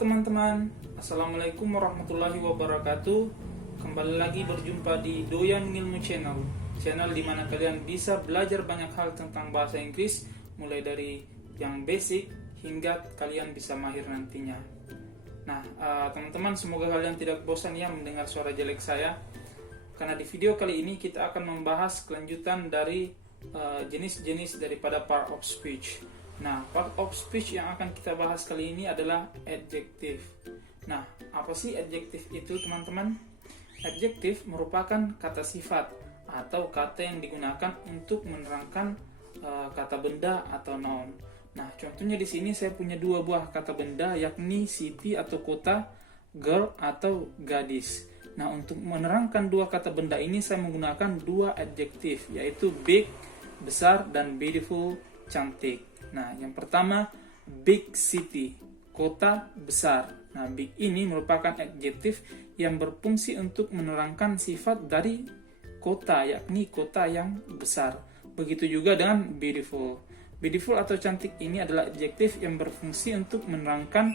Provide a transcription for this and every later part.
teman-teman, Assalamualaikum warahmatullahi wabarakatuh. Kembali lagi berjumpa di Doyan Ngilmu Channel di mana kalian bisa belajar banyak hal tentang bahasa Inggris, mulai dari yang basic hingga kalian bisa mahir nantinya. Nah, teman-teman, semoga kalian tidak bosan ya mendengar suara jelek saya, karena di video kali ini kita akan membahas kelanjutan dari jenis-jenis daripada part of speech. Nah, part of speech yang akan kita bahas kali ini adalah adjective. Nah, apa sih adjective itu, teman-teman? Adjective merupakan kata sifat atau kata yang digunakan untuk menerangkan kata benda atau noun. Nah, contohnya di sini saya punya dua buah kata benda, yakni city atau kota, girl atau gadis. Nah, untuk menerangkan dua kata benda ini saya menggunakan dua adjective, yaitu big, besar, dan beautiful, cantik. Nah, yang pertama, big city, kota besar. Nah, big ini merupakan adjektif yang berfungsi untuk menerangkan sifat dari kota, yakni kota yang besar. Begitu juga dengan beautiful. Beautiful atau cantik ini adalah adjektif yang berfungsi untuk menerangkan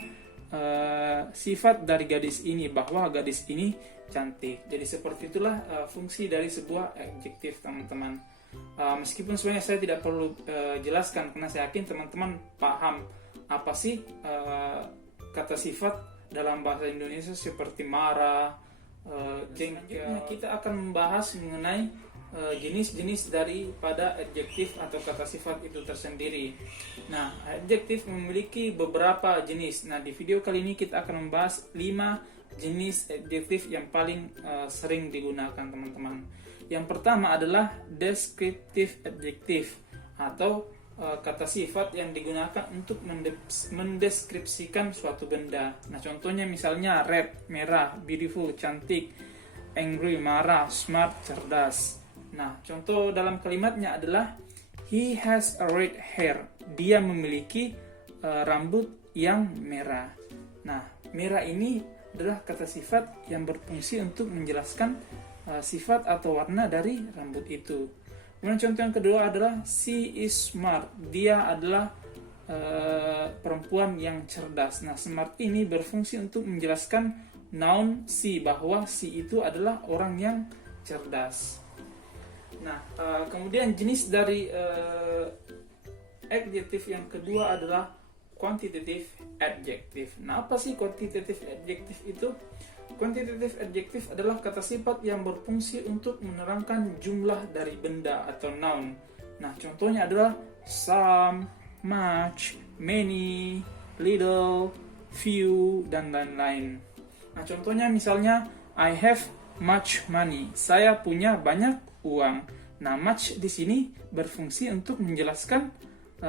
sifat dari gadis ini, bahwa gadis ini cantik. Jadi seperti itulah fungsi dari sebuah adjektif, teman-teman. Meskipun sebenarnya saya tidak perlu jelaskan, karena saya yakin teman-teman paham apa sih kata sifat dalam bahasa Indonesia seperti marah, jengkel. Kita akan membahas mengenai jenis-jenis daripada adjektif atau kata sifat itu tersendiri. Nah, adjektif memiliki beberapa jenis. Nah, di video kali ini kita akan membahas 5 jenis adjektif yang paling sering digunakan, teman-teman. Yang pertama adalah descriptive adjective atau kata sifat yang digunakan untuk mendeskripsikan suatu benda. Nah, contohnya misalnya red, merah, beautiful, cantik, angry, marah, smart, cerdas. Nah, contoh dalam kalimatnya adalah he has a red hair. Dia memiliki rambut yang merah. Nah, merah ini adalah kata sifat yang berfungsi untuk menjelaskan sifat atau warna dari rambut itu. Kemudian contoh yang kedua adalah she is smart. Dia adalah perempuan yang cerdas. Nah, smart ini berfungsi untuk menjelaskan noun she, bahwa she itu adalah orang yang cerdas. Nah, kemudian jenis dari adjektif yang kedua adalah quantitative adjective. Nah, apa sih quantitative adjective itu? Quantitative adjective adalah kata sifat yang berfungsi untuk menerangkan jumlah dari benda atau noun. Nah, contohnya adalah some, much, many, little, few, dan lain-lain. Nah, contohnya misalnya I have much money. Saya punya banyak uang. Nah, much di sini berfungsi untuk menjelaskan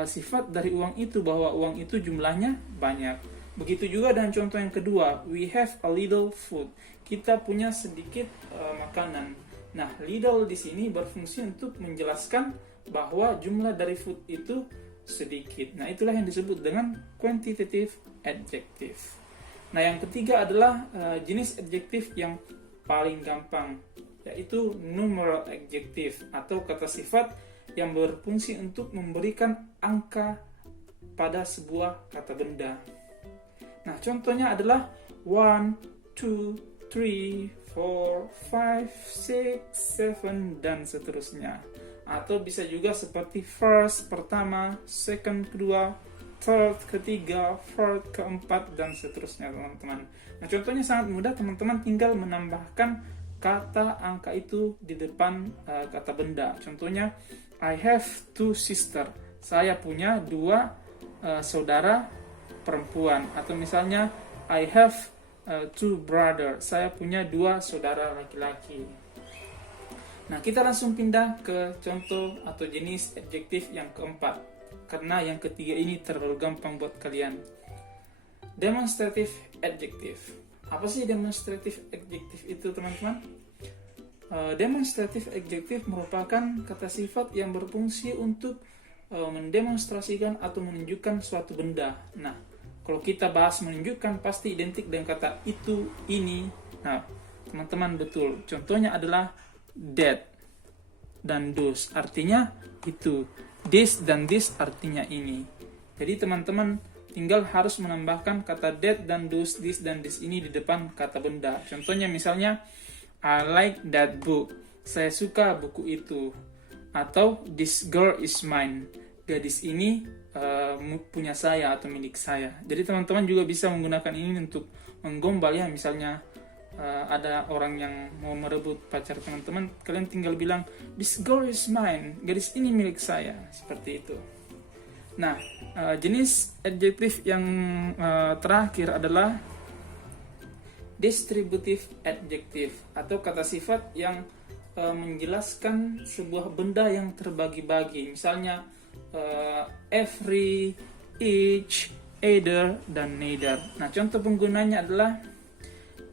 sifat dari uang itu, bahwa uang itu jumlahnya banyak. Begitu juga dengan contoh yang kedua, we have a little food. Kita punya sedikit makanan. Nah, little di sini berfungsi untuk menjelaskan bahwa jumlah dari food itu sedikit. Nah, itulah yang disebut dengan quantitative adjective. Nah, yang ketiga adalah jenis adjektif yang paling gampang, yaitu numeral adjective atau kata sifat yang berfungsi untuk memberikan angka pada sebuah kata benda. Nah, contohnya adalah 1, 2, 3, 4, 5, 6, 7, dan seterusnya. Atau bisa juga seperti first, pertama, second, kedua, third, ketiga, fourth, keempat, dan seterusnya, teman-teman. Nah, contohnya sangat mudah, teman-teman tinggal menambahkan kata angka itu di depan kata benda. Contohnya, I have 2 sisters. Saya punya 2 saudara perempuan. Atau misalnya I have 2 brothers. Saya punya 2 saudara laki-laki. Nah, kita langsung pindah ke contoh atau jenis adjektif yang keempat, karena yang ketiga ini terlalu gampang buat kalian. Demonstrative adjective. Apa sih demonstrative adjective itu, teman-teman? Demonstrative adjective merupakan kata sifat yang berfungsi untuk mendemonstrasikan atau menunjukkan suatu benda. Nah, kalau kita bahas menunjukkan pasti identik dengan kata itu, ini. Nah, teman-teman, betul. Contohnya adalah that dan those, artinya itu. This dan this artinya ini. Jadi teman-teman tinggal harus menambahkan kata that dan those, this dan this ini di depan kata benda. Contohnya misalnya I like that book, saya suka buku itu. Atau this girl is mine, gadis ini punya saya atau milik saya. Jadi teman-teman juga bisa menggunakan ini untuk menggombal ya. Misalnya ada orang yang mau merebut pacar teman-teman, kalian tinggal bilang this girl is mine, gadis ini milik saya, seperti itu. Nah, jenis adjektif yang terakhir adalah distributive adjective atau kata sifat yang menjelaskan sebuah benda yang terbagi-bagi. Misalnya every, each, either, dan neither. Nah, contoh penggunanya adalah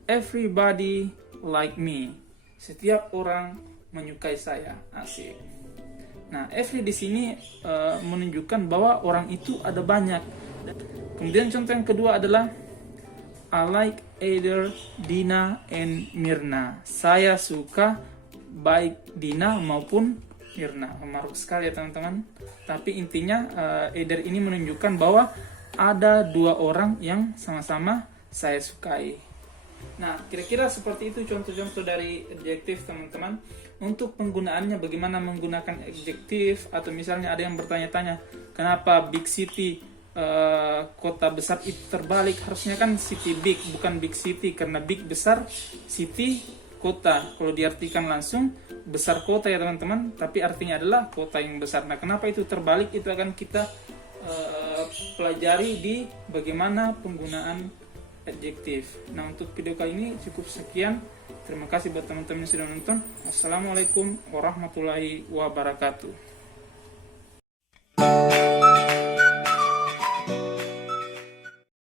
everybody like me. Setiap orang menyukai saya. Asik. Nah, every di sini menunjukkan bahwa orang itu ada banyak. Kemudian contoh yang kedua adalah I like either Dina and Mirna. Saya suka baik Dina maupun Mirna. Maruk sekali ya teman-teman. Tapi intinya either ini menunjukkan bahwa ada dua orang yang sama-sama saya sukai. Nah, kira-kira seperti itu contoh-contoh dari adjektif teman-teman. Untuk penggunaannya, bagaimana menggunakan adjektif, atau misalnya ada yang bertanya-tanya kenapa big city, kota besar itu terbalik, harusnya kan city big bukan big city, karena big besar, city kota. Kalau diartikan langsung besar kota ya teman-teman, tapi artinya adalah kota yang besar. Nah, kenapa itu terbalik, itu akan kita pelajari di bagaimana penggunaan adjektif. Nah, untuk video kali ini cukup sekian. Terima kasih buat teman-teman yang sudah menonton. Wassalamualaikum warahmatullahi wabarakatuh.